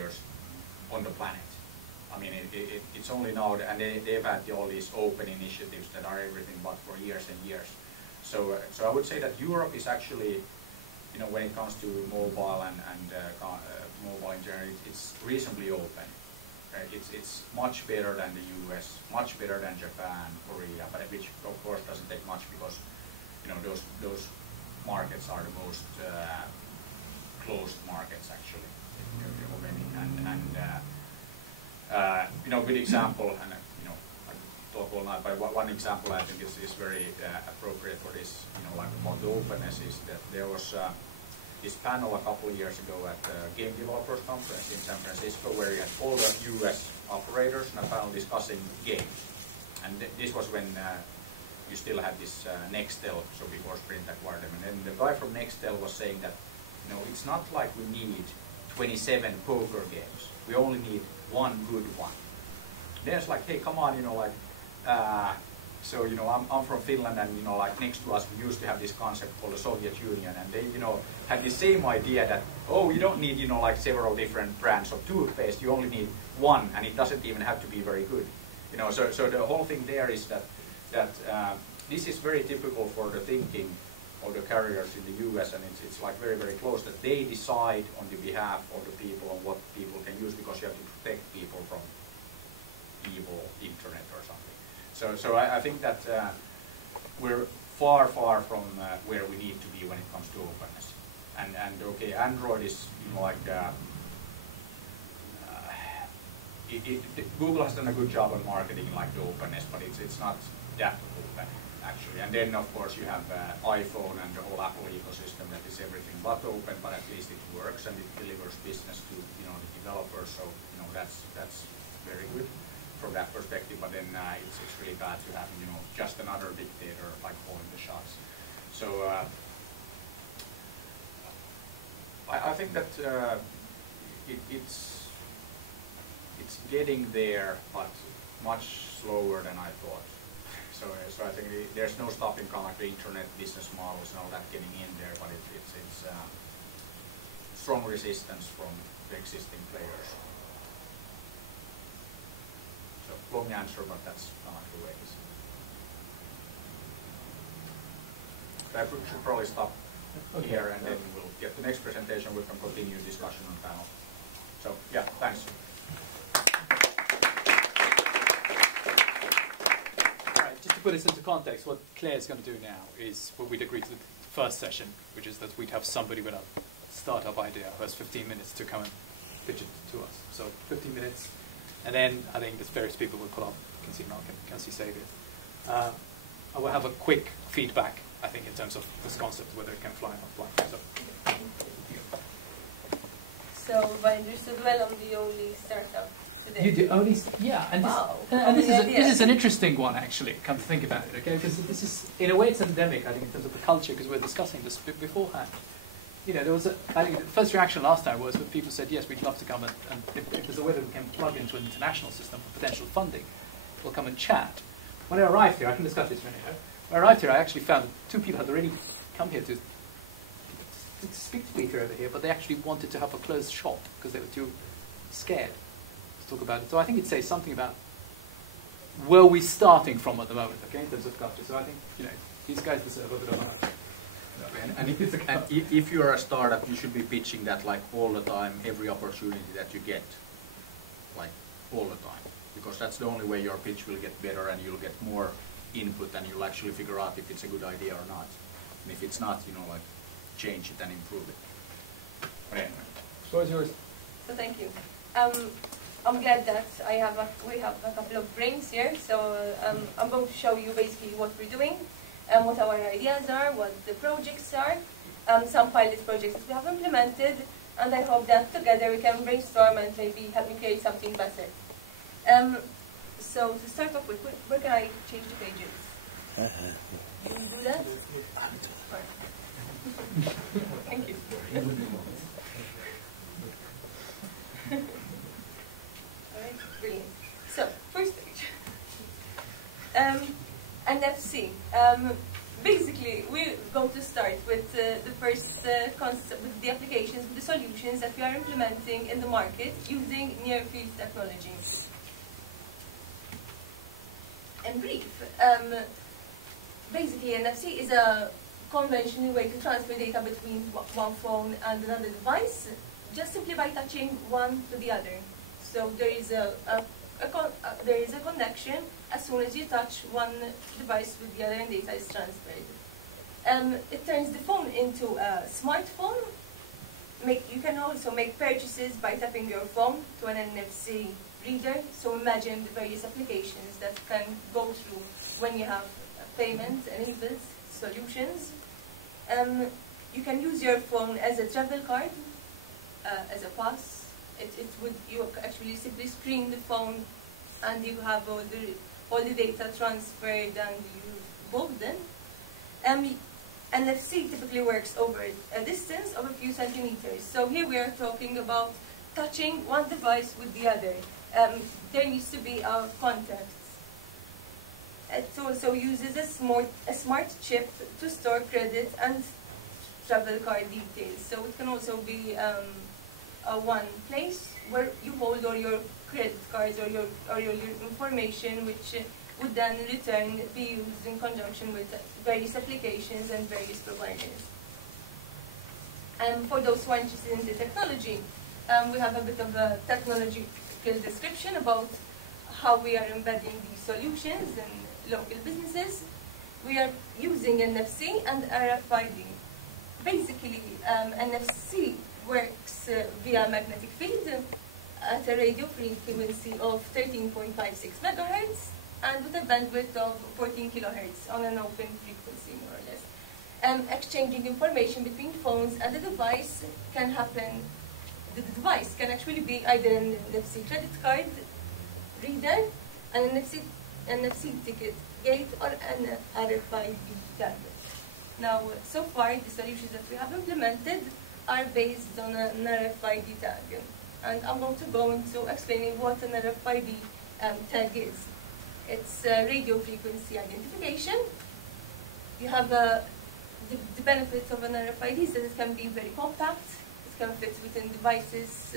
players on the planet. I mean, it's only now, and they've had all these open initiatives that are everything but for years and years. So I would say that Europe is actually, when it comes to mobile and mobile in general, it's reasonably open. Right? It's much better than the US, much better than Japan, Korea, but which of course doesn't take much because those markets are the most closed markets actually. Good example, and I talk all night, but one example I think is very appropriate for this, like about the openness is that there was this panel a couple of years ago at the Game Developers Conference in San Francisco, where you had all the US operators in a panel discussing games. And this was when you still had this Nextel, so before Sprint acquired them. And then the guy from Nextel was saying that, it's not like we need 27 poker games. We only need one good one. Then it's like, hey, come on, so I'm from Finland, and like next to us we used to have this concept called the Soviet Union, and they had the same idea that you don't need like several different brands of toothpaste, you only need one, and it doesn't even have to be very good. So the whole thing there is that this is very typical for the thinking of the carriers in the US, and it's like very, very close that they decide on the behalf of the people on what people can use, because you have to protect people from evil internet or something. So I think that we're far from where we need to be when it comes to openness. And okay, Android is Google has done a good job on marketing like the openness, but it's not that open actually. And then of course you have iPhone and the whole Apple ecosystem that is everything but open, but at least it works and it delivers business to the developers. So that's very good from that perspective. But then it's really bad to have just another dictator like calling the shots. So I think that it's getting there, but much slower than I thought. So I think there's no stopping kind of like the internet business models and all that getting in there, but it's strong resistance from the existing players. So long answer, but that's not the way it is. So I should probably stop here, and then we'll get the next presentation. We can continue discussion on panel. So yeah, thanks. Just to put this into context, what Claire's going to do now is what we'd agreed to the first session, which is that we'd have somebody with a startup idea who has 15 minutes to come and pitch it to us. So 15 minutes, and then I think there's various people will call up. You can see Mark and can see Xavier. I will have a quick feedback, I think, in terms of this concept, whether it can fly or not fly. So if I understood well, I'm the only startup. You do only, yeah, and, wow. This is an interesting one actually. Come to think about it, okay? Because this is, in a way, it's endemic. I think in terms of the culture, because we were discussing this beforehand. There was I think the first reaction last time was that people said, yes, we'd love to come and if there's a way that we can plug into an international system for potential funding, we'll come and chat. When I arrived here, I can discuss this right now. When I arrived here, I actually found that 2 people had already come here to speak to Peter over here, but they actually wanted to have a closed shop because they were too scared talk about it. So I think it says something about where we're starting from at the moment, okay, in terms of culture. So I think, these guys deserve a bit of a... And if you're a startup, you should be pitching that like all the time, every opportunity that you get, like all the time. Because that's the only way your pitch will get better and you'll get more input and you'll actually figure out if it's a good idea or not. And if it's not, like change it and improve it. But anyway. So it's yours. So thank you. I'm glad that we have a couple of brains here, so I'm going to show you basically what we're doing, what our ideas are, what the projects are, some pilot projects that we have implemented, and I hope that together we can brainstorm and maybe help me create something better. So to start off with, where can I change the pages? Can you do that? Thank you. Brilliant. So, first page. NFC. Basically, basically, we're going to start with the first concept, with the applications, with the solutions that we are implementing in the market using near-field technology. In brief, basically NFC is a conventional way to transfer data between one phone and another device, just simply by touching one to the other. So there is a connection as soon as you touch one device with the other and data is transferred. It turns the phone into a smartphone. You can also make purchases by tapping your phone to an NFC reader. So imagine the various applications that can go through when you have payment enabled solutions. You can use your phone as a travel card, as a pass. You actually simply screen the phone and you have all the data transferred and you both them. NFC typically works over a distance of a few centimeters. So here we are talking about touching one device with the other. There needs to be a contact. It also uses a smart chip to store credit and travel card details. So it can also be one place where you hold all your credit cards or your information, which would then in return be used in conjunction with various applications and various providers. For those who are interested in the technology, we have a bit of a technological description about how we are embedding these solutions in local businesses. We are using NFC and RFID. Basically, NFC works via magnetic field at a radio frequency of 13.56 megahertz and with a bandwidth of 14 kilohertz on an open frequency, more or less. Exchanging information between phones and the device can happen. The device can actually be either an NFC credit card reader, an NFC ticket gate, or an RFID tag. Now, so far, the solutions that we have implemented are based on an RFID tag. And I'm going to go into explaining what an RFID tag is. It's radio frequency identification. You have the benefit of an RFID is that it can be very compact. It can fit within devices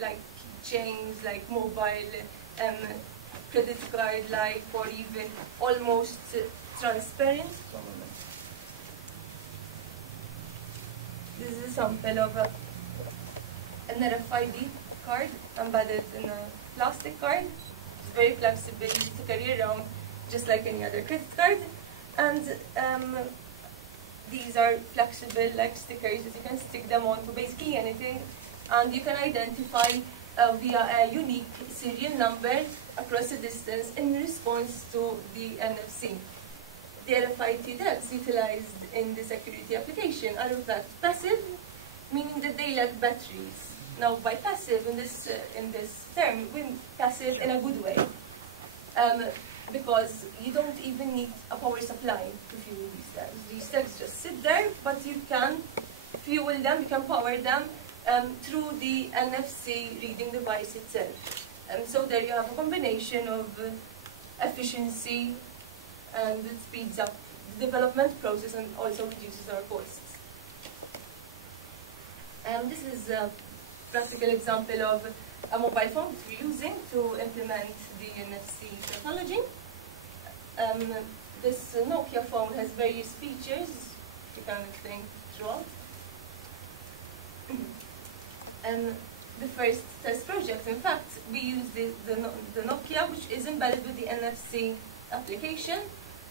like chains, like mobile, credit card-like, or even almost transparent. This is a sample of an RFID card embedded in a plastic card. It's very flexible, easy to carry around, just like any other credit card. And these are flexible, like stickers that you can stick them onto basically anything. And you can identify via a unique serial number across a distance in response to the NFC. The RFID tags utilized in the security application are in fact passive, meaning that they lack batteries. Now, by passive in this term, we mean passive in a good way, because you don't even need a power supply to fuel these tags. These tags just sit there, but you can fuel them, you can power them through the NFC reading device itself. So there you have a combination of efficiency, and it speeds up the development process and also reduces our costs. This is a practical example of a mobile phone that we're using to implement the NFC technology. This Nokia phone has various features you can think throughout. The first test project, in fact, we used the Nokia, which is embedded with the NFC application,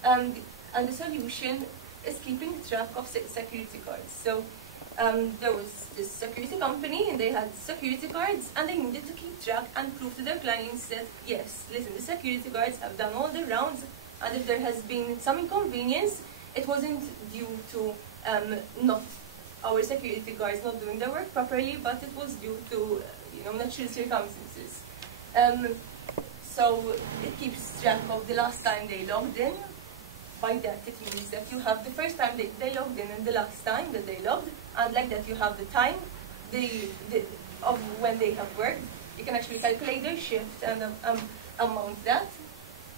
and the solution is keeping track of security cards. So there was this security company, and they had security cards, and they needed to keep track and prove to their clients that, yes, listen, the security guards have done all the rounds, and if there has been some inconvenience, it wasn't due to not our security guards not doing their work properly, but it was due to natural circumstances. So it keeps track of the last time they logged in. By that, it means that you have the first time they logged in and the last time that they logged, and like that you have the time of when they have worked. You can actually calculate their shift and amount that,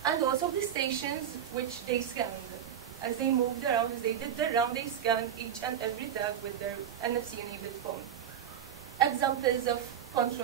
and also the stations which they scanned. As they moved around, as they did their round, they scanned each and every tag with their NFC-enabled phone. Examples of control